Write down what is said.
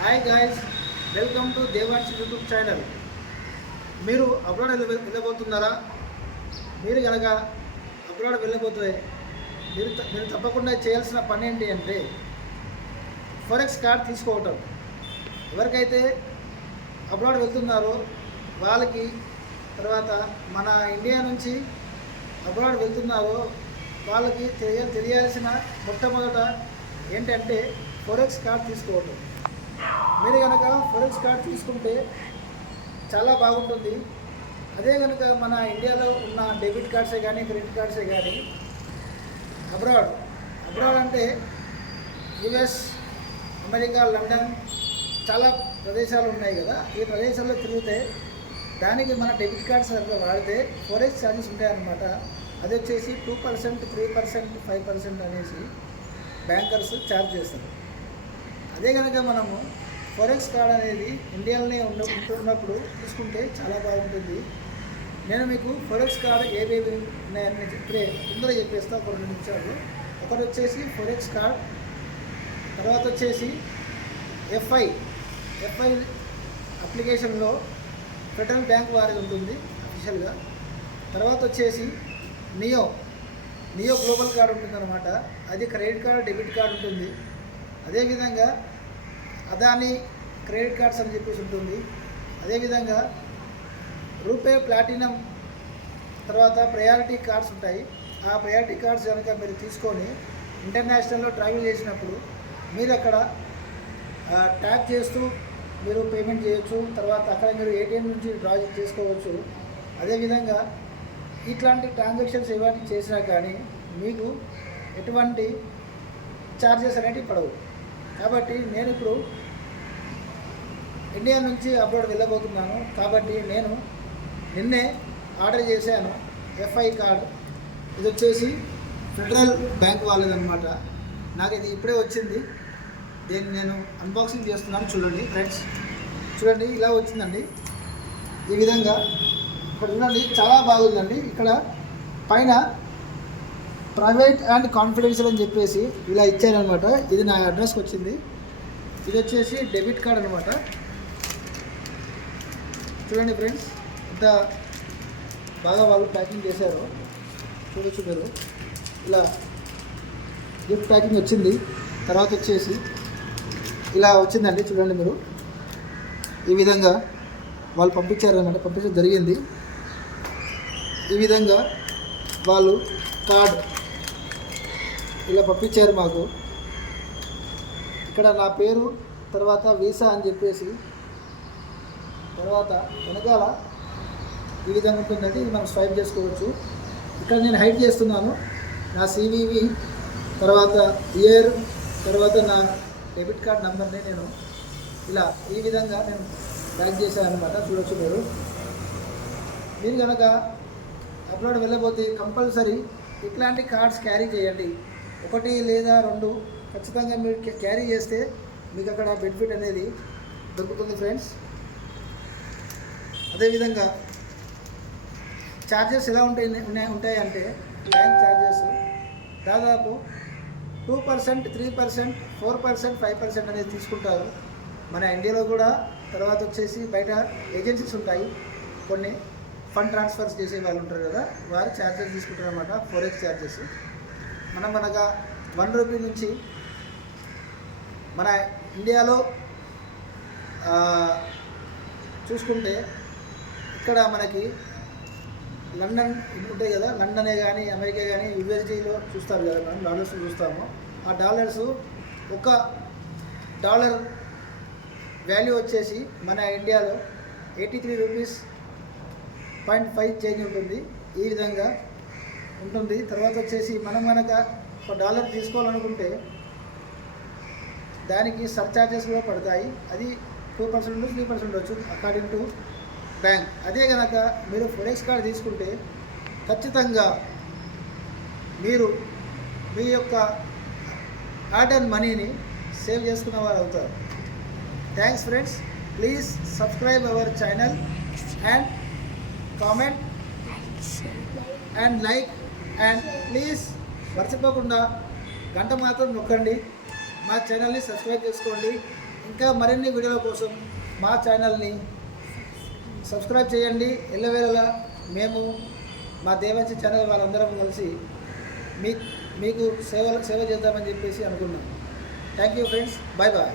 Hi guys, welcome to Devan's YouTube channel. మీరు abroad వెళ్ళబోతున్నారా? మీరు కనుక అబ్రాడ్ వెళ్ళబోతే మీరు తప్పకుండా చేయాల్సిన పని ఏంటి అంటే ఫారెక్స్ కార్డ్ తీసుకోవటం. ఎవరికైతే అబ్రాడ్ వెళ్తున్నారో వాళ్ళకి, తర్వాత మన ఇండియా నుంచి అబ్రాడ్ వెళ్తున్నారో వాళ్ళకి తెలియాల్సిన మొట్టమొదట ఏంటంటే ఫారెక్స్ కార్డ్ తీసుకోవటం. మీరు కనుక ఫారెక్స్ కార్డ్ తీసుకుంటే చాలా బాగుంటుంది. అదే కనుక మన ఇండియాలో ఉన్న డెబిట్ కార్డ్సే కానీ క్రెడిట్ కార్డ్సే కానీ అబ్రాడ్ అంటే యుఎస్, అమెరికా, లండన్ చాలా ప్రదేశాలు ఉన్నాయి కదా. ఈ ప్రదేశాల్లో తిరిగితే దానికి మన డెబిట్ కార్డ్స్ వాడితే ఫారెక్స్ ఛార్జెస్ ఉంటాయన్నమాట. అది వచ్చేసి 2%, 3%, 5% అనేసి బ్యాంకర్స్ ఛార్జ్ చేస్తారు. అదే కనుక మనము ఫారెక్స్ కార్డ్ అనేది ఇండియాలోనే ఉంటున్నప్పుడు తీసుకుంటే చాలా బాగుంటుంది. నేను మీకు ఫారెక్స్ కార్డ్ ఏవేవి ఉన్నాయని ఇప్పుడే తొందరగా చెప్పేస్తా, ఒక 2 నిమిషాలు. ఒకటి వచ్చేసి ఫారెక్స్ కార్డ్, తర్వాత వచ్చేసి ఎఫ్ఐ అప్లికేషన్లో ఫెడరల్ బ్యాంక్ వారిది ఉంటుంది అఫీషియల్గా. తర్వాత వచ్చేసి నియో గ్లోబల్ కార్డ్ ఉంటుందన్నమాట. అది క్రెడిట్ కార్డ్, డెబిట్ కార్డ్ ఉంటుంది. అదేవిధంగా అదాని క్రెడిట్ కార్డ్స్ అని చెప్పేసి ఉంటుంది. అదేవిధంగా రూపే ప్లాటినం, తర్వాత ప్రయారిటీ కార్డ్స్ ఉంటాయి. ఆ ప్రయారిటీ కార్డ్స్ కనుక మీరు తీసుకొని ఇంటర్నేషనల్లో ట్రావెల్ చేసినప్పుడు మీరు అక్కడ ట్యాప్ చేస్తూ మీరు పేమెంట్ చేయొచ్చు. తర్వాత అక్కడ మీరు ఏటీఎం నుంచి డ్రా చేసుకోవచ్చు. అదేవిధంగా ఇట్లాంటి ట్రాన్సాక్షన్స్ ఏవన్నీ చేసినా కానీ మీకు ఎటువంటి ఛార్జెస్ అనేవి పడవు. కాబట్టి నేను ఇప్పుడు ఇండియా నుంచి అబ్రాడ్ వెళ్ళబోతున్నాను. కాబట్టి నేను నిన్నే ఆర్డర్ చేశాను ఎఫ్ఐ కార్డ్. ఇది వచ్చేసి ఫెడరల్ బ్యాంక్ వాళ్ళదన్నమాట. నాకు ఇది ఇప్పుడే వచ్చింది. దీన్ని నేను అన్బాక్సింగ్ చేస్తున్నాను. చూడండి ఫ్రెండ్స్, చూడండి ఇలా వచ్చిందండి. ఈ విధంగా ఇక్కడ చూడండి, చాలా బాగుందండి. ఇక్కడ పైన ప్రైవేట్ అండ్ కాన్ఫిడెన్షియల్ అని చెప్పేసి ఇలా ఇచ్చారనమాట. ఇది నా అడ్రస్కి వచ్చింది. ఇది వచ్చేసి డెబిట్ కార్డ్ అనమాట. చూడండి ఫ్రెండ్స్, ఇంత బాగా వాళ్ళు ప్యాకింగ్ చేశారు. చూడొచ్చు మీరు, ఇలా గిఫ్ట్ ప్యాకింగ్ వచ్చింది. తర్వాత వచ్చేసి ఇలా వచ్చిందండి. చూడండి మీరు, ఈ విధంగా వాళ్ళు పంపించారనమాట, పంపించడం జరిగింది. ఈ విధంగా వాళ్ళు కార్డ్ ఇలా పంపించారు మాకు. ఇక్కడ నా పేరు, తర్వాత వీసా అని చెప్పేసి, తర్వాత వెనకాల ఈ విధంగా ఉంటుందండి. ఇది మనం స్వైప్ చేసుకోవచ్చు. ఇక్కడ నేను హైడ్ చేస్తున్నాను నా సివివి, తర్వాత ఇయర్, తర్వాత నా డెబిట్ కార్డ్ నెంబర్ని నేను ఇలా ఈ విధంగా నేను బ్యాక్ చేశాను అనమాట. చూడొచ్చు మీరు కనుక అబ్రాడ్ వెళ్ళబోతే కంపల్సరీ ఇట్లాంటి కార్డ్స్ క్యారీ చేయండి. 1 లేదా 2 ఖచ్చితంగా మీరు క్యారీ చేస్తే మీకు అక్కడ బెనిఫిట్ అనేది దొరుకుతుంది ఫ్రెండ్స్. అదేవిధంగా ఛార్జెస్ ఎలా ఉంటాయంటే బ్యాంక్ ఛార్జెస్ దాదాపు 2%, 3%, 4%, 5% అనేది తీసుకుంటారు మన ఇండియాలో కూడా. తర్వాత వచ్చేసి బయట ఏజెన్సీస్ ఉంటాయి, కొన్ని ఫండ్ ట్రాన్స్ఫర్స్ చేసే వాళ్ళు ఉంటారు కదా, వారు ఛార్జెస్ తీసుకుంటారు అన్నమాట. ఫారెక్స్ ఛార్జెస్ మనగా 1 రూపీ నుంచి మన ఇండియాలో చూసుకుంటే ఇక్కడ మనకి లండన్ ఉంటాయి కదా, లండనే కానీ అమెరికా కానీ యూఎస్డీలో చూస్తారు కదా, మనం డాలర్స్ చూస్తాము. ఆ డాలర్స్, $1 వాల్యూ వచ్చేసి మన ఇండియాలో 83 రూపీస్ 0.5 చేంజ్ ఉంటుంది. ఈ విధంగా ఉంటుంది. తర్వాత వచ్చేసి మనం కనుక $1 తీసుకోవాలనుకుంటే దానికి సర్చార్జెస్ కూడా పడతాయి. అది 2% ఉండొచ్చు, 3% ఉండొచ్చు అకార్డింగ్ టు బ్యాంక్. అదే కనుక మీరు ఫారెక్స్ కార్డ్ తీసుకుంటే ఖచ్చితంగా మీరు మీ యొక్క హార్డ్ అండ్ మనీని సేవ్ చేసుకున్న వారు అవుతారు. Thanks friends, please subscribe our channel and comment and like and please మర్చిపోకుండా గంట మాత్రం నొక్కండి. మా ఛానల్ని సబ్స్క్రైబ్ చేసుకోండి. ఇంకా మరిన్ని వీడియోల కోసం మా ఛానల్ని సబ్స్క్రైబ్ చేయండి. ఎల్లవేళలా మేము మా దేవంశి ఛానల్ వాళ్ళందరం కలిసి మీకు సేవ చేద్దామని చెప్పేసి అనుకున్నాం. Thank you friends. Bye bye.